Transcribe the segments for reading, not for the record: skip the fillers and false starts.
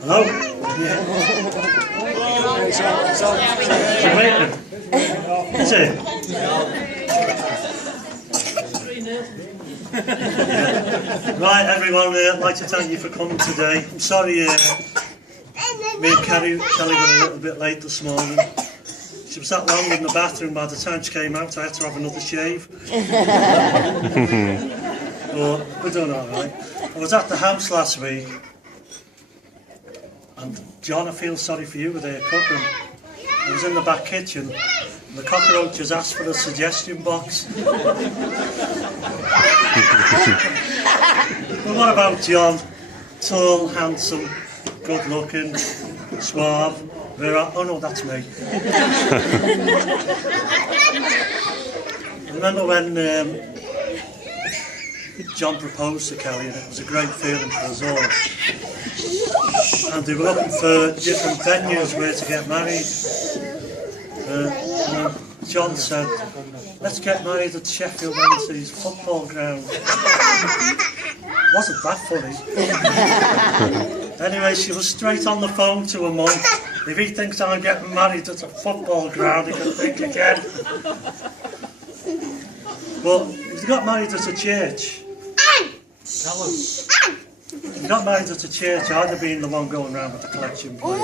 Hello? Yeah. Is it? Right, everyone, I'd like to thank you for coming today. I'm sorry me and Kelly were a little bit late this morning. She was that long in the bathroom. By the time she came out, I had to have another shave. But we're doing alright. I was at the house last week, and John, I feel sorry for you with there cooking. I was in the back kitchen, and the cockroaches asked for a suggestion box. But what about John? Tall, handsome, good looking, suave. Oh no, that's me. I remember when John proposed to Kelly, and it was a great feeling for us all. And they were looking for different venues where to get married. John said, let's get married at Sheffield Wednesday's football ground. Wasn't that funny? Anyway, she was straight on the phone to her mum. If he thinks I'm getting married at a football ground, he can think again. But if they got married at a church, tell us. If you got married at a church, I'd have been the one going around with the collection plate.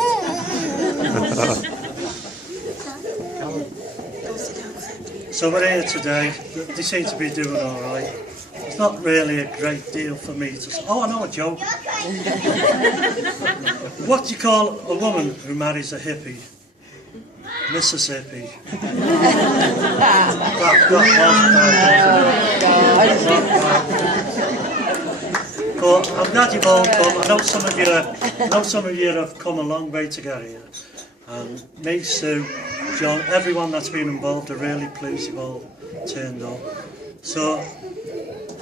So we're here today. They seem to be doing all right. It's not really a great deal for me to say. Oh, I know a joke. What do you call a woman who marries a hippie? Mississippi. But I'm glad you've all come. I know some of you have come a long way to get here. And me, Sue, John, everyone that's been involved, are really pleased you've all turned up. So,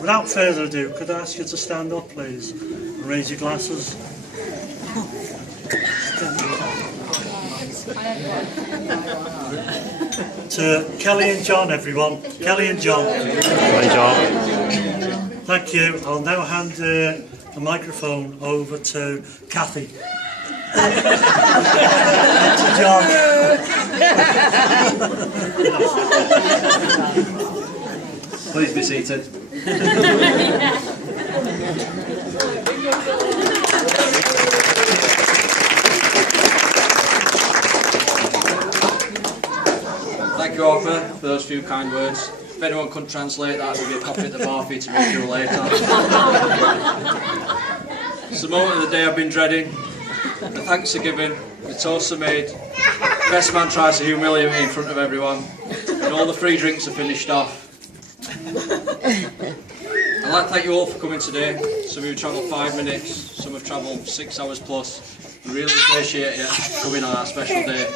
without further ado, could I ask you to stand up, please, and raise your glasses? To Kelly and John, everyone. Kelly and John. Hi, John. Thank you. I'll now hand the microphone over to Kathy. To John. Please be seated. Thank you, Arthur, for those few kind words. If anyone couldn't translate that, there'll be a copy at the bar for you to read through later. It's the moment of the day I've been dreading. The thanks are given, the toasts are made, best man tries to humiliate me in front of everyone, and all the free drinks are finished off. I'd like to thank you all for coming today. Some of you travelled 5 minutes, some have travelled 6 hours plus. We really appreciate you coming on our special day.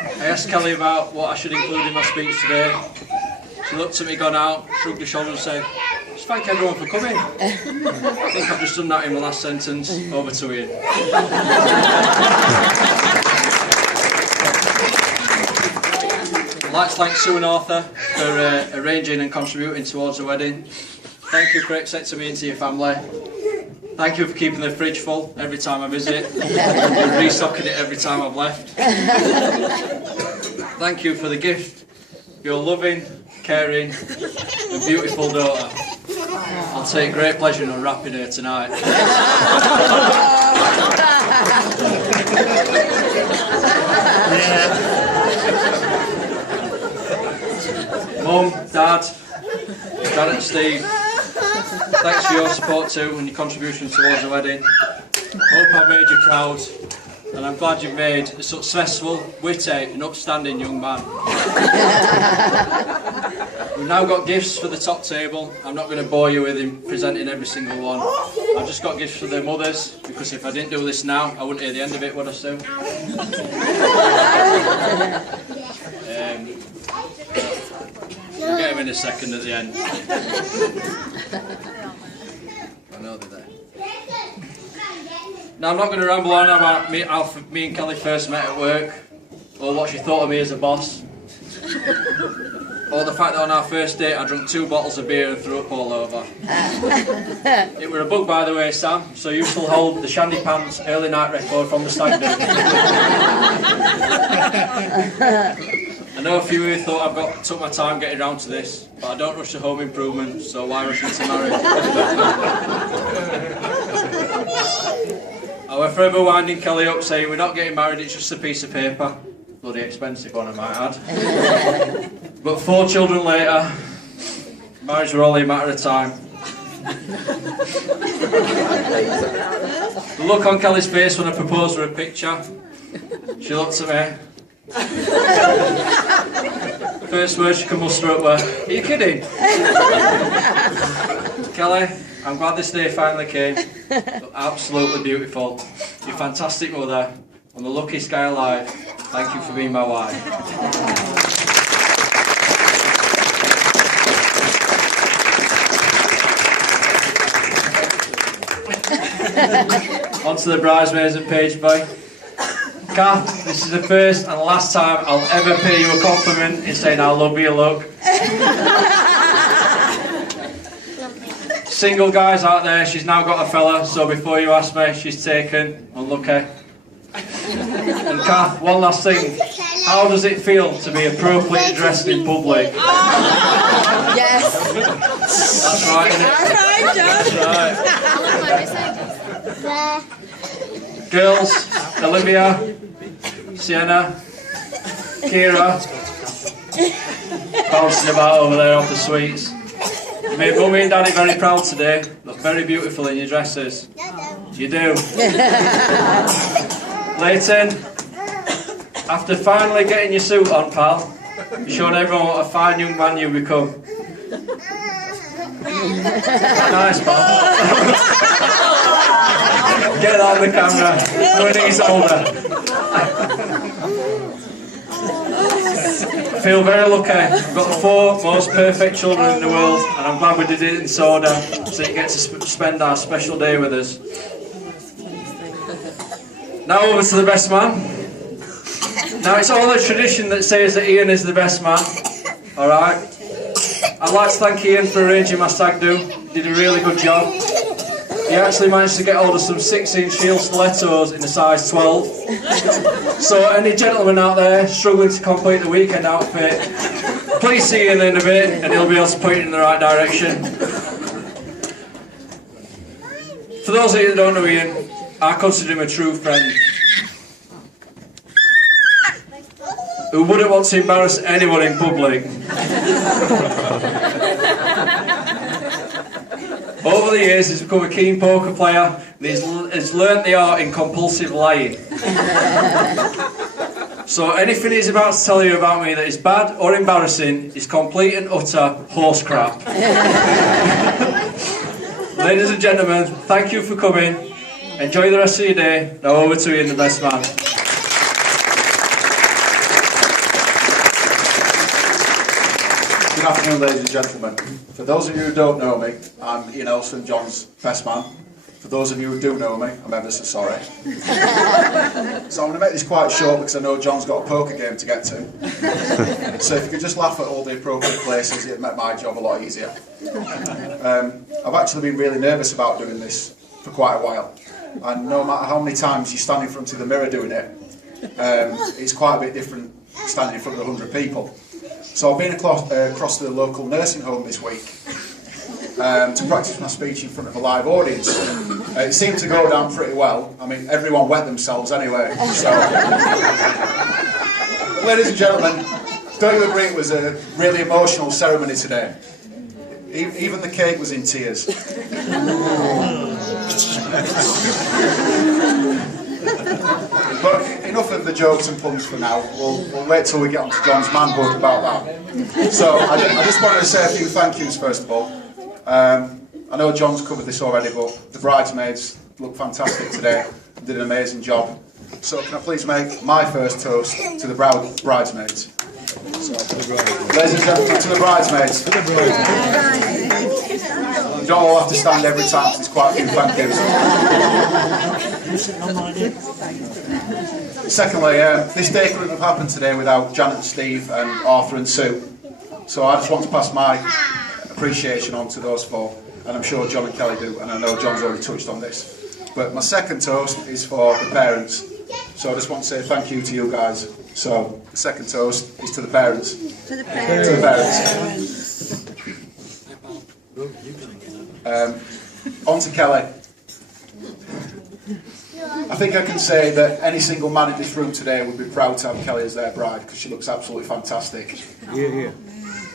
I asked Kelly about what I should include in my speech today. She looked at me, gone out, shrugged her shoulders and said, just thank everyone for coming. I think I've just done that in my last sentence. Over to you. I'd like to thank Sue and Arthur for arranging and contributing towards the wedding. Thank you for accepting me into your family. Thank you for keeping the fridge full every time I visit and restocking it every time I've left. Thank you for the gift, your loving, caring and beautiful daughter. I'll take great pleasure in unwrapping her tonight. Mum, Dad, Janet and Steve, thanks for your support too and your contribution towards the wedding. I hope I've made you proud, and I'm glad you've made a successful, witty and upstanding young man. We've now got gifts for the top table. I'm not going to bore you with him presenting every single one. I've just got gifts for their mothers, because if I didn't do this now, I wouldn't hear the end of it, would I, Stu? We'll get him in a second at the end. I know they're there. Now I'm not going to ramble on about how me and Kelly first met at work, or what she thought of me as a boss. or the fact that on our first date I drank 2 bottles of beer and threw up all over. It were a book, by the way, Sam, so you shall hold the Shandy Pants early night record from the stag do. I know a few of you thought took my time getting round to this, but I don't rush to home improvement, so why rush into marriage? I were forever winding Kelly up saying we're not getting married, it's just a piece of paper. Bloody expensive one, I might add. But 4 children later, marriage were only a matter of time. The look on Kelly's face when I proposed her a picture, she looked at me. First words she could muster up were, "Are you kidding?" Kelly, I'm glad this day finally came. You're absolutely beautiful. You're a fantastic mother. I'm the luckiest guy alive. Thank you for being my wife. On to the bridesmaids and page boy. Kath, this is the first and last time I'll ever pay you a compliment in saying I love your look. Single guys out there, she's now got a fella, so before you ask me, she's taken. Unlucky. And Kath, one last thing. How does it feel to be appropriately dressed in public? Yes. That's right, isn't it? That's right, That's John. right. Girls, Olivia, Sienna, Kira, bouncing about over there off the sweets. You made Mummy and Daddy very proud today. Look very beautiful in your dresses. You do. Leighton, after finally getting your suit on, pal, you showed everyone what a fine young man you become. Nice, pal. Get that on the camera. Winning is older. I feel very lucky. I've got the 4 most perfect children in the world, and I'm glad we did it in soda, so you get to spend our special day with us. Now over to the best man. Now it's all a tradition that says that Ian is the best man. Alright. I'd like to thank Ian for arranging my stag do. Did a really good job. He actually managed to get hold of some 6-inch heel stilettos in a size 12. So any gentlemen out there struggling to complete the weekend outfit, please see Ian in a bit and he'll be able to point you in the right direction. For those of you that don't know Ian, I consider him a true friend. Who wouldn't want to embarrass anyone in public. Over the years he's become a keen poker player and he's learnt the art in compulsive lying. So anything he's about to tell you about me that is bad or embarrassing is complete and utter horse crap. Ladies and gentlemen, thank you for coming. Enjoy the rest of your day. Now over to Ian, the best man. Good afternoon, ladies and gentlemen. For those of you who don't know me, I'm Ian Elson, John's best man. For those of you who do know me, I'm ever so sorry. So I'm going to make this quite short because I know John's got a poker game to get to. So if you could just laugh at all the appropriate places, it'd make my job a lot easier. I've actually been really nervous about doing this for quite a while. And no matter how many times you stand in front of the mirror doing it, it's quite a bit different standing in front of 100 people. So I've been across to the local nursing home this week to practice my speech in front of a live audience. It seemed to go down pretty well. I mean, everyone wet themselves anyway. So, ladies and gentlemen, don't you agree it was a really emotional ceremony today? Even the cake was in tears. But enough of the jokes and puns for now. We'll wait till we get on to John's manhood about that. So I just wanted to say a few thank yous first of all. I know John's covered this already, but the bridesmaids look fantastic today. Did an amazing job. So can I please make my first toast to the bridesmaids? So, ladies and gentlemen, to the bridesmaids. You don't all have to stand every time because it's quite a few thank yous. Secondly, this day couldn't have happened today without Janet and Steve and Arthur and Sue. So I just want to pass my appreciation on to those four, and I'm sure John and Kelly do, and I know John's already touched on this. But my second toast is for the parents. So I just want to say thank you to you guys. So the second toast is to the parents. To the parents. To the parents. On to Kelly. I think I can say that any single man in this room today would be proud to have Kelly as their bride, because she looks absolutely fantastic. Yeah.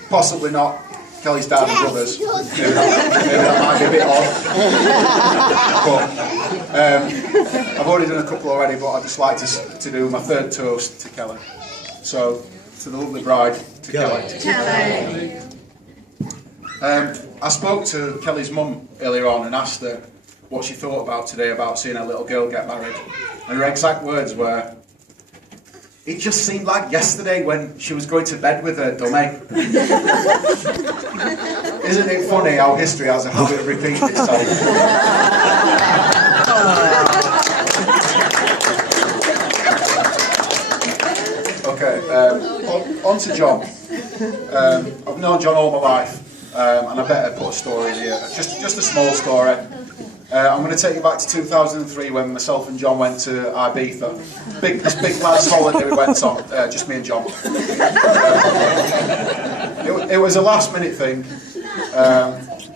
Possibly not Kelly's dad and brothers. Maybe that might be a bit odd. But I've already done a couple already, but I'd just like to do my third toast to Kelly. So, to the lovely bride, to Kelly. Kelly. I spoke to Kelly's mum earlier on and asked her what she thought about today, about seeing her little girl get married. And her exact words were, "It just seemed like yesterday when she was going to bed with her dummy." Isn't it funny how history has a habit of repeating itself? Okay, on to John. I've known John all my life, and I better put a story in here. Just a small story. I'm going to take you back to 2003 when myself and John went to Ibiza. This big lads holiday we went on, just me and John. It was a last minute thing.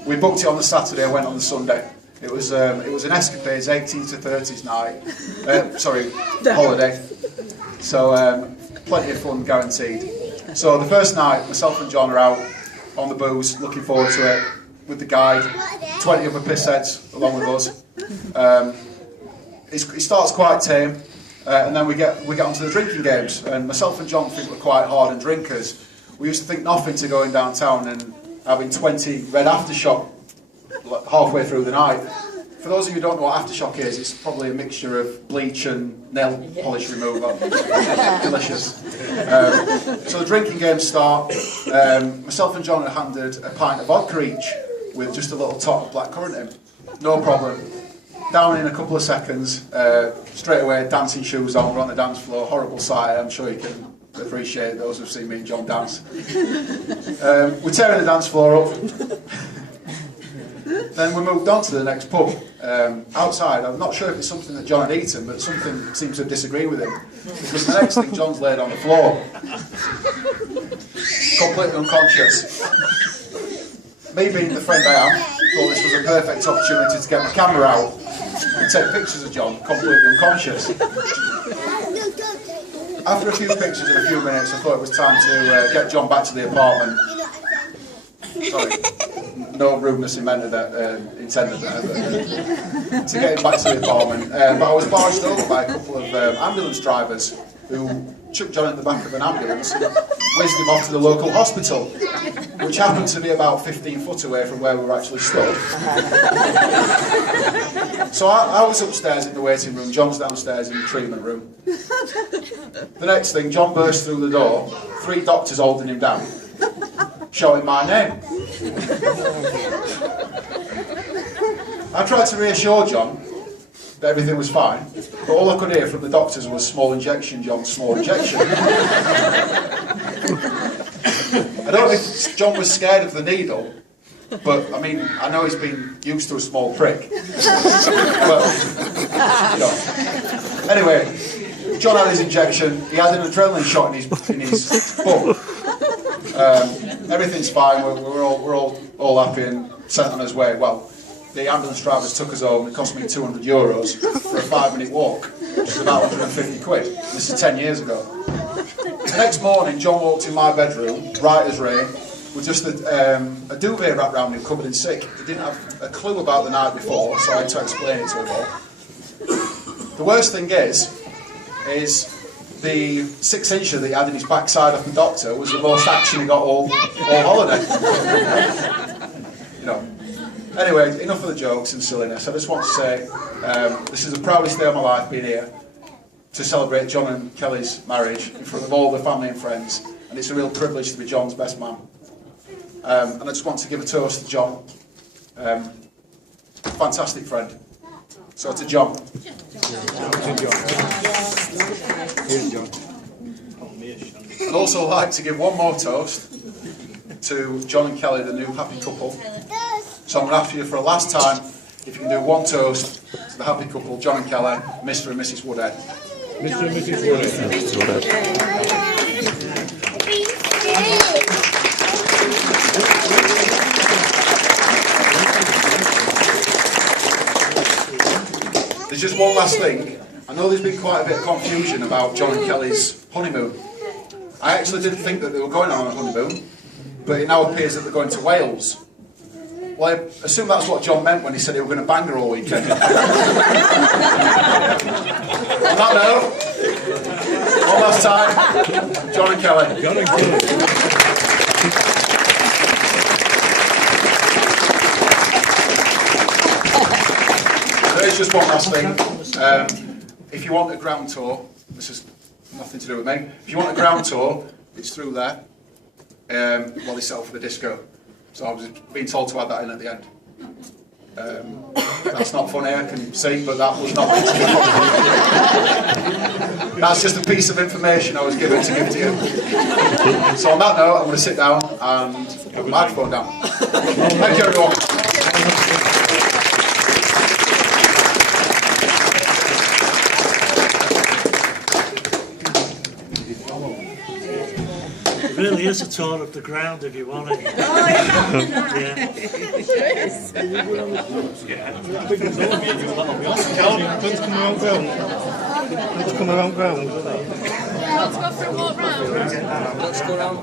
We booked it on the Saturday, I went on the Sunday. It was an escapades 18s to 30s night, holiday. So plenty of fun guaranteed. So the first night, myself and John are out on the booze, looking forward to it, with the guide, 20 other pissheads along with us. It starts quite tame, and then we get onto the drinking games. And myself and John think we're quite hardened drinkers. We used to think nothing to going downtown and having 20 red aftershock halfway through the night. For those of you who don't know what aftershock is, it's probably a mixture of bleach and nail polish remover. Delicious. So the drinking games start. Myself and John are handed a pint of vodka each with just a little top of blackcurrant in. No problem. Down in a couple of seconds, straight away, dancing shoes on, we're on the dance floor. Horrible sight, I'm sure you can appreciate those who've seen me and John dance. We're tearing the dance floor up. Then we moved on to the next pub. Outside, I'm not sure if it's something that John had eaten, but something seems to disagree with him. Because the next thing, John's laid on the floor. Completely unconscious. Me being the friend I am, thought this was a perfect opportunity to get my camera out and take pictures of John, completely unconscious. After a few pictures in a few minutes, I thought it was time to get John back to the apartment. Sorry, no rudeness intended there, but to get him back to the apartment. But I was barged over by a couple of ambulance drivers who chucked John in the back of an ambulance and whizzed him off to the local hospital, which happened to be about 15 foot away from where we were actually stood. So I was upstairs in the waiting room, John's downstairs in the treatment room. The next thing, John burst through the door, 3 doctors holding him down, shouting my name. I tried to reassure John that everything was fine, but all I could hear from the doctors was "small injection, John, small injection." I don't know if John was scared of the needle, but I mean, I know he's been used to a small prick. But, you know. Anyway, John had his injection, he had an adrenaline shot in his butt. Everything's fine, we're all happy and sent on his way. Well, the ambulance drivers took us home. It cost me €200 for a 5-minute walk, which is about 150 quid. This is 10 years ago. The next morning, John walked in my bedroom, right as rain, with just a duvet wrapped around him, covered in sick. He didn't have a clue about the night before, so I had to explain it to him all. The worst thing is the 6-incher that he had in his backside off the doctor was the most action he got all holiday. You know. Anyway, enough of the jokes and silliness. I just want to say this is the proudest day of my life being here to celebrate John and Kelly's marriage in front of all the family and friends, and it's a real privilege to be John's best man. And I just want to give a toast to John. Fantastic friend. So to John. I'd also like to give one more toast to John and Kelly, the new happy couple. So I'm going to ask you for a last time if you can do one toast to the happy couple, John and Kelly, Mr. and Mrs. Woodhead. Mr. and Mrs. Woodhead. There's just one last thing. I know there's been quite a bit of confusion about John and Kelly's honeymoon. I actually didn't think that they were going on a honeymoon, but it now appears that they're going to Wales. Well, I assume that's what John meant when he said he were going to bang her all weekend. On that note, one last time, John and Kelly. John and Kelly. There's just one last thing. If you want a ground tour, this has nothing to do with me. If you want a ground tour, it's through there. While they sell for the disco. So I was being told to add that in at the end. That's not funny, I can see, but that was not meant to be funny. That's just a piece of information I was given to give to you. So on that note, I'm going to sit down and put the microphone down. Thank you, everyone. It really is a tour of the ground if you want it. Oh, yeah. Let's come around ground. Let's come around ground. Let's go for a walk round. Let's go around.